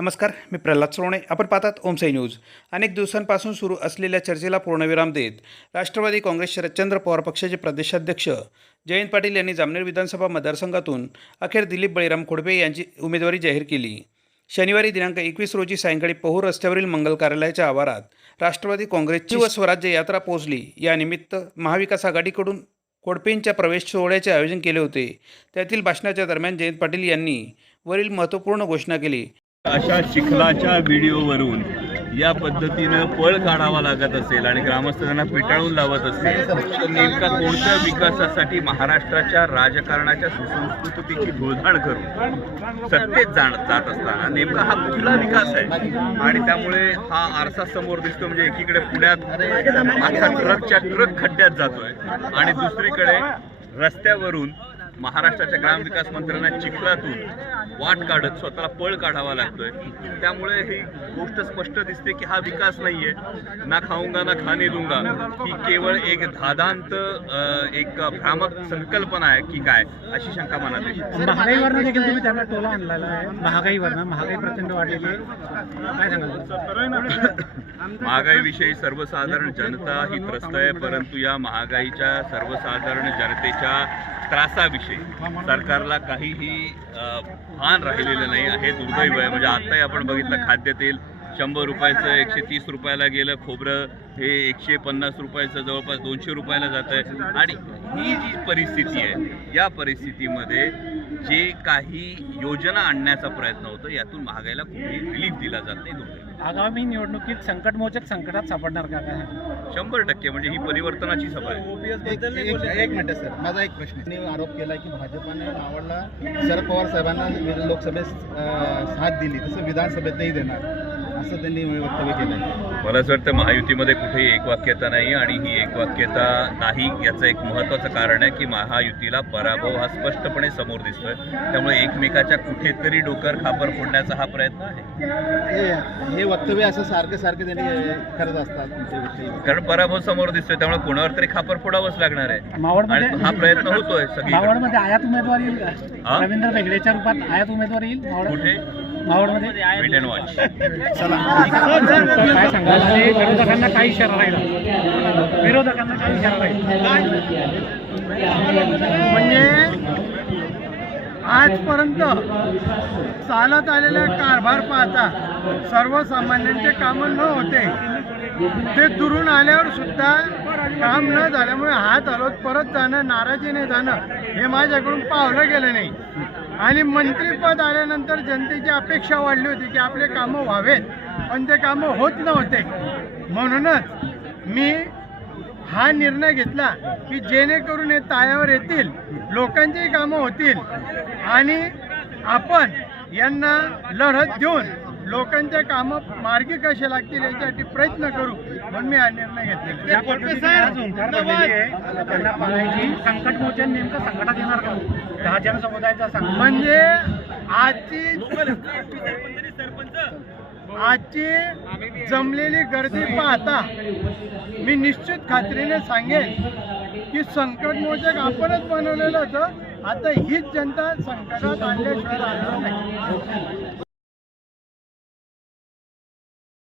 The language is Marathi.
नमस्कार मी प्रल्हाद सोणे आपण पाहतात ओमसाई न्यूज. अनेक दिवसांपासून सुरू असलेल्या चर्चेला पूर्णविराम देत राष्ट्रवादी काँग्रेस शरदचंद्र पवार पक्षाचे प्रदेशाध्यक्ष जयंत पाटील यांनी जामनेर विधानसभा मतदारसंघातून अखेर दिलीप बळीराम खोडबे यांची उमेदवारी जाहीर केली. शनिवारी दिनांक एकवीस रोजी सायंकाळी पहूर रस्त्यावरील मंगल कार्यालयाच्या आवारात राष्ट्रवादी काँग्रेसची व स्वराज्य यात्रा पोहोचली. यानिमित्त महाविकास आघाडीकडून खोडपेंच्या प्रवेश सोहळ्याचे आयोजन केले होते. त्यातील भाषणाच्या दरम्यान जयंत पाटील यांनी वरील महत्त्वपूर्ण घोषणा केली. अशा चिखलाच्या व्हिडिओवरून या पद्धतीनं पळ काढावा लागत असेल आणि ग्रामस्थ त्यांना पिटाळून लावत असेल तर नेमका कोणत्या विकासासाठी महाराष्ट्राच्या राजकारणाच्या सुसंस्कृतीची धुळधाण करून सत्तेत जाण जात असताना नेमका हा कुठला विकास आहे? आणि त्यामुळे हा आरसा समोर दिसतो म्हणजे एकीकडे पुण्यात अख्खा ट्रकच्या ट्रक खड्ड्यात जातोय आणि दुसरीकडे रस्त्यावरून महाराष्ट्राच्या ग्रामविकास मंत्र्यांना चिखलातून वाट काढत स्वतःला पळ काढावा लागतोय. त्यामुळे ही गोष्ट स्पष्ट दिसते की हा विकास नाहीये. ना खाऊंगा ना खाणे दूंगा. ही केवळ एक धादांत एक भ्रामक संकल्पना आहे की काय अशी शंका मनात येते. महागाईवरनं देखील तुम्ही त्यांना टोला आणलेला आहे. महागाईवरनं महागाई प्रचंड वाढलेली आहे. काय सांगाल? महागाईविषयी सर्वसाधारण जनता ही त्रस्त आहे परंतु या महागाईच्या सर्वसाधारण जनतेच्या त्रासाविषयी सरकारला काहीही भान राहिलेलं नाही हे दुर्दैव आहे. म्हणजे आत्ताही आपण बघितलं खाद्यतेल शंभर रुपयाचं एकशे तीस रुपयाला गेलं खोबरं हे एकशे पन्नास रुपयाचं जवळपास दोनशे रुपयाला जात. आहे आणि ही जी परिस्थिती आहे या परिस्थितीमध्ये जे काही योजना आणण्याचा प्रयत्न होतो यातून महागाईला कुठेही रिलीफ दिला जात नाही आगामी निवडणुकीत संकटमोचक संकटात सापडणार का काय? शंभर टक्के म्हणजे ही परिवर्तनाची सभा आहे. एक मिनिट सर माझा एक प्रश्न आरोप केला की भाजपाने मावळला शरद पवार साहेबांना लोकसभेत साथ दिली तसं विधानसभेत नाही देणार. असं त्यांनी वक्तव्य केलं आहे. मला असं वाटतं महायुतीमध्ये कुठेही एकवाक्यता नाही आणि ही एकवाक्यता नाही याचं एक महत्त्वाचं कारण आहे की महायुतीला पराभव हा स्पष्टपणे समोर दिसतोय. त्यामुळे एकमेकाच्या कुठेतरी डोकर खापर फोडण्याचा हा प्रयत्न आहे. हे- हे वक्तव्य असं सारखं सारखं त्यांनी करत असतात कारण पराभव समोर दिसतोय त्यामुळे कोणावर तरी खापर फोडावंच लागणार आहे. आणि मावळमध्ये हा प्रयत्न होतोय सगळी मावळमध्ये आयात उमेदवार येईल? का? रवींद्र बेगडेच्या रूपात आयात उमेदवार येईल? कुठे? काय सांगाल विरोधकांना काय इशारा राहिला. विरोधकांना काय इशारा राहील. म्हणजे आजपर्यंत चालत आलेला कारभार पाहता सर्वसामान्यांचे कामं न होते ते दुरून आल्यावर सुद्धा काम न झाल्यामुळे हात हलवत परत जाणं नाराजीने जाणं हे माझ्याकडून पावलं गेलं नाही. आणि मंत्रीपद आल्यानंतर जनतेची अपेक्षा वाढली होती की आपले कामं व्हावेत पण ते कामं होत नव्हते. म्हणूनच मी हा निर्णय घेतला की जेणेकरून हे तायावर येतील लोकांचीही कामं होतील आणि आपण यांना लढत देऊन लोकांच्या कामं मार्गी कसे लागतील यासाठी प्रयत्न करू म्हणून मी हा निर्णय घेतलेला संकटमोचन नेमकं संकटात येणार का? संकट. म्हणजे आजची आजची जमलेली गर्दी पाहता मी निश्चित खात्रीने सांगेन की संकटमोचक आपणच बनवलेलं होतं. आता हीच जनता संकटात आणल्याशिवाय राहणार नाही.